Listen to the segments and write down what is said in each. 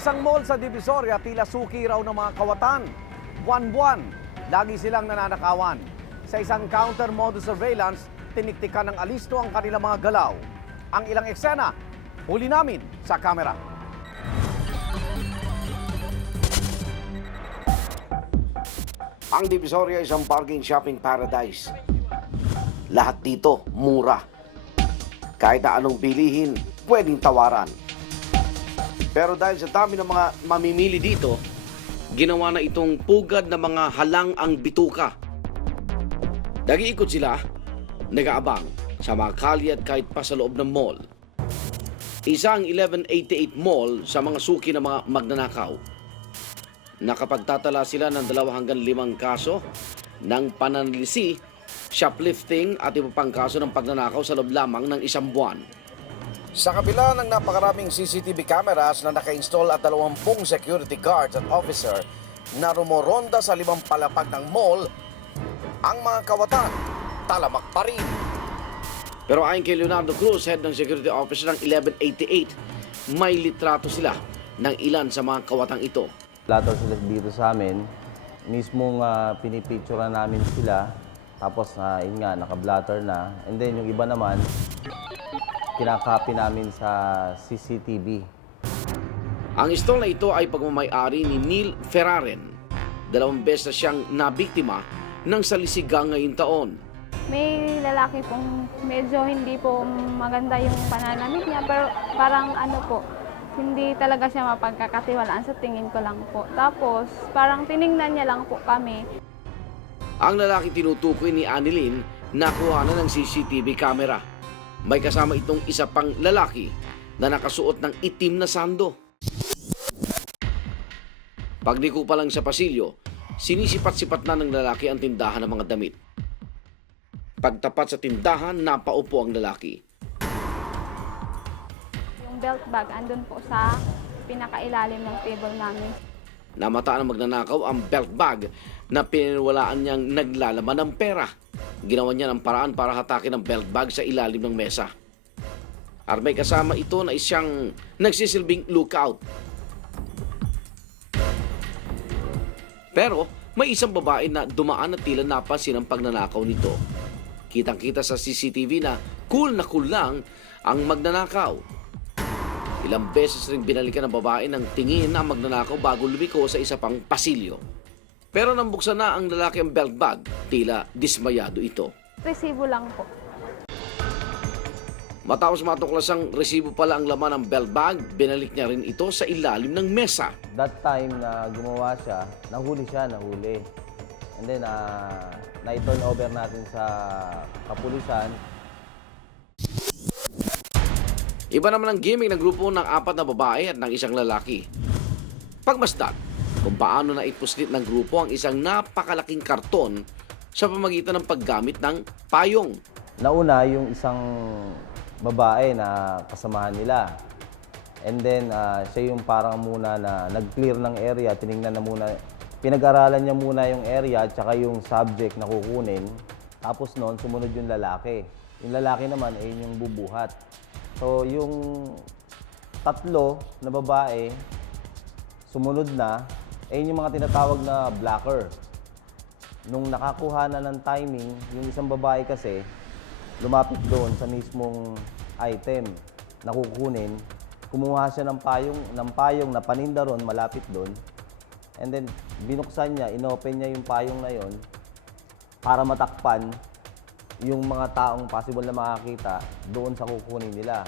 isang mall sa Divisoria tila suki raw ng mga kawatan. Buwan-buwan, lagi silang nananakawan. Sa isang counter model surveillance, tiniktikan ng alisto ang kanilang mga galaw. Ang ilang eksena, huli namin sa kamera. Ang Divisoria ay isang bargain shopping paradise. Lahat dito, mura. Kahit na anong bilihin, pwedeng tawaran. Pero dahil sa dami ng mga mamimili dito, ginawa na itong pugad na mga halang ang bituka. Nag-iikot sila, nag-aabang sa mga kalye at kahit pa sa loob ng mall. Isa ang 1188 Mall sa mga suki ng mga magnanakaw. Nakapagtatala sila ng 2 hanggang 5 kaso ng pananlisi, shoplifting at iba pang kaso ng pagnanakaw sa loob lamang ng 1 buwan. Sa kabila ng napakaraming CCTV cameras na naka-install at 20 security guards at officer na rumoronda sa 5 palapag ng mall, ang mga kawatan talamak pa rin. Pero ayon kay Leonardo Cruz, head ng security officer ng 1188, may litrato sila ng ilan sa mga kawatang ito. Blatter sila dito sa amin, mismong pinipicturean namin sila, tapos yun nga, naka-blatter na. And then yung iba naman, kinakopy namin sa CCTV. Ang stall na ito ay pagmamay-ari ni Neil Ferraren. 2 beses na siyang nabiktima ng salisiga ngayong taon. May lalaki pong medyo hindi po maganda yung pananamit niya, pero parang hindi talaga siya mapagkakatiwalaan sa tingin ko lang po. Tapos parang tiningnan niya lang po kami. Ang lalaki tinutukoy ni Annelyn nakuha na ng CCTV camera. May kasama itong isa pang lalaki na nakasuot ng itim na sando. Pagliko pa lang sa pasilyo, sinisipat-sipat na ng lalaki ang tindahan ng mga damit. Pagtapat sa tindahan, napaupo ang lalaki. Yung belt bag andun po sa pinakailalim ng table namin. Namataan ng magnanakaw ang belt bag na pinaniwalaan niyang naglalaman ng pera. Ginawa niya ng paraan para hatakin ang belt bag sa ilalim ng mesa. At may kasama ito na isang nagsisilbing lookout. Pero may isang babae na dumaan at tila napansin ang pagnanakaw nito. Kitang-kita sa CCTV na cool lang ang magnanakaw. Ilang beses rin binalikan ng babae ng tingin ang magnanakaw bago lumiko sa isa pang pasilyo. Pero nang buksan na ang lalaki ang belt bag, tila dismayado ito. Resibo lang po. Matapos matuklas ang resibo pala ang laman ng belt bag, binalik niya rin ito sa ilalim ng mesa. That time na gumawa siya. Nahuli. And then, na-turn over natin sa kapulisan. Iba naman ang gimmick ng grupo ng 4 na babae at ng isang lalaki. Pagmasdan kung paano na ipuslit ng grupo ang isang napakalaking karton sa pamagitan ng paggamit ng payong. Nauna yung isang babae na kasamahan nila. And then, siya yung parang muna na nag-clear ng area, tinignan na muna, pinag-aralan niya muna yung area at saka yung subject na kukunin. Tapos noon, sumunod yung lalaki. Yung lalaki naman ay yung bubuhat. So, yung 3 na babae, sumunod na, ay yung mga tinatawag na blocker. Nung nakakuha na ng timing, yung isang babae kasi, lumapit doon sa mismong item na kukunin. Kumuha siya ng payong na paninda ron, malapit doon. And then, binuksan niya, inopen niya yung payong na yon para matakpan yung mga taong possible na makakita doon sa kukunin nila.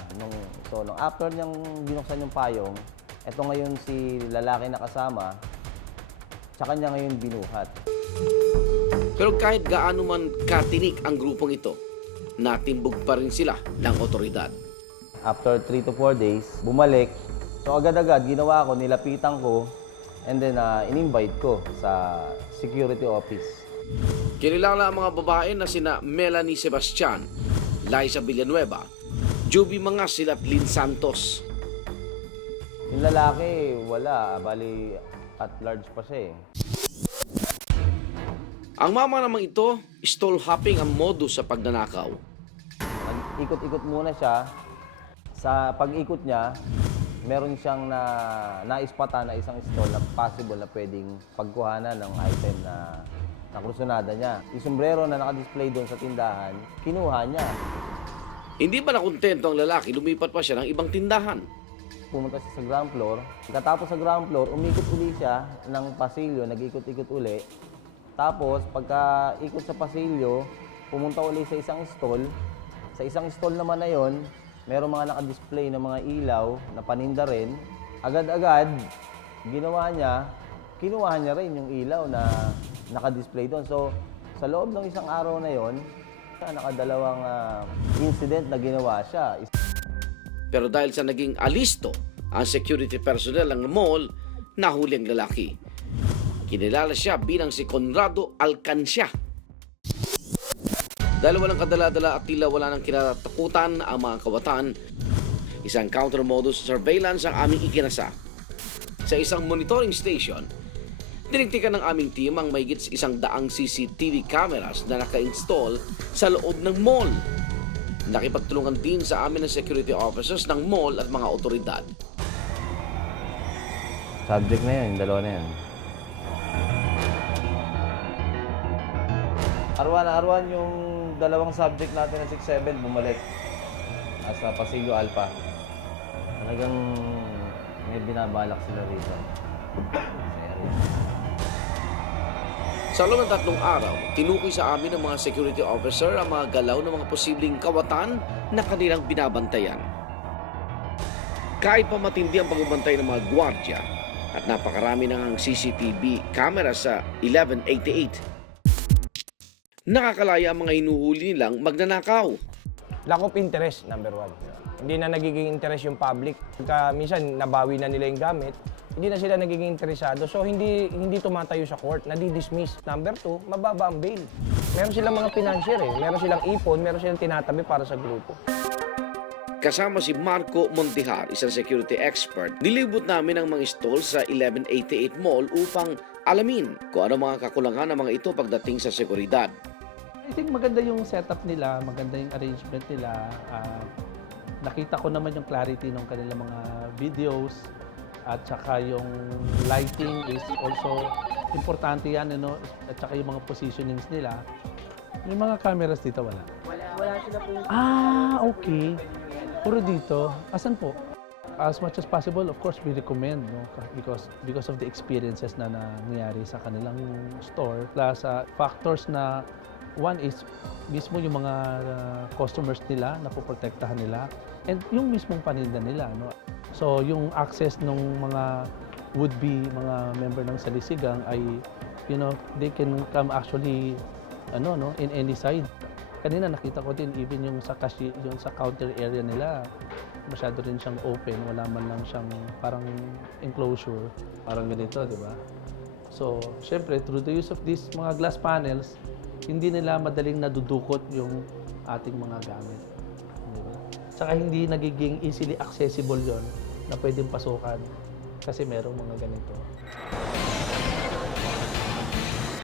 So, after niyang binuksan yung payong, eto ngayon si lalaki na kasama, tsaka niya ngayon binuhat. Pero kahit gaano man katinik ang grupong ito, natimbog pa rin sila ng otoridad. After 3 to 4 days, bumalik. So agad-agad, ginawa ko, nilapitan ko, and then in-invite ko sa security office. Kinilala ang mga babae na sina Melanie Sebastian, Liza Villanueva, Juby Mangasil at Lynn Santos. Yung lalaki, wala. Bali, at large pa siya eh. Ang mama namang ito, stall hopping ang modus sa pagnanakaw. Nag-ikot-ikot muna siya. Sa pag-ikot niya, meron siyang naispatan na isang stall na possible na pwedeng pagkuhanan ng item na nakursunada niya. Yung sombrero na nakadisplay doon sa tindahan, kinuha niya. Hindi ba nakontento ang lalaki, lumipat pa siya ng ibang tindahan? Pumunta siya sa ground floor. Pagkatapos sa ground floor, umikot uli siya ng pasilyo, nag-ikot-ikot uli. Tapos, pagka ikot sa pasilyo, pumunta uli sa isang stall. Sa isang stall naman na yon, merong mga nakadisplay na mga ilaw na paninda rin. Agad-agad, ginawa niya, kinuha niya rin yung ilaw na nakadisplay doon. So, sa loob ng isang araw na yon, nakadalawang incident na ginawa siya. Pero dahil sa naging alisto ang security personnel ng mall, nahuli ang lalaki. Kinilala siya bilang si Conrado Alcancia. Dahil walang kadala-dala at tila wala nang kinatakutan ang mga kawatan, isang counter-modus surveillance ang aming ikinasa. Sa isang monitoring station, tinigtikan ng aming team ang mahigit 100 CCTV cameras na naka-install sa loob ng mall. Nakipagtulungan din sa amin ng security officers ng mall at mga otoridad. Subject na yun, yung dalawa na yun. Arwan yung dalawang subject natin ng 6-7 bumalik sa Pasillo Alpha. Talagang may binabalak sila rito. Sa loob ng 3 araw, tinukoy sa amin ng mga security officer ang mga galaw ng mga posibleng kawatan na kanilang binabantayan. Kahit pa matindi ang pagbabantay ng mga gwardya at napakarami ng CCTV camera sa 1188, nakakalaya ang mga hinuhuli nilang magnanakaw. Lack of interest, number 1. Hindi na nagiging interest yung public. Minsan, nabawi na nila yung gamit, hindi na sila nagiging interesado. So, hindi tumatayo sa court, nadi-dismiss. Number 2, mababa ang bail. Meron silang mga financier Meron silang ipon, meron silang tinatabi para sa grupo. Kasama si Marco Montihar, isang security expert, nilibot namin ang mga stall sa 1188 Mall upang alamin kung ano mga kakulangan ng mga ito pagdating sa seguridad. I think maganda yung setup nila, maganda yung arrangement nila. Nakita ko naman yung clarity ng kanilang mga videos at saka yung lighting is also importante yan, at saka yung mga positionings nila. Yung mga cameras dito, wala? Wala sila po. Okay. Puro dito. Asan po? As much as possible, of course, we recommend, because of the experiences na nangyari sa kanilang store. Plus, factors na one is mismo yung mga customers nila na poprotektahan nila and yung mismong paninda nila. So, yung access ng mga would-be mga member ng salisigang ay, they can come actually in any side. Kanina nakita ko din even yung sa counter area nila, masyado rin siyang open, wala man lang siyang parang enclosure, parang ganito, di ba? So, syempre, through the use of these mga glass panels, hindi nila madaling nadudukot yung ating mga gamit. Di ba? Tsaka hindi nagiging easily accessible yon na pwedeng pasukan kasi merong mga ganito.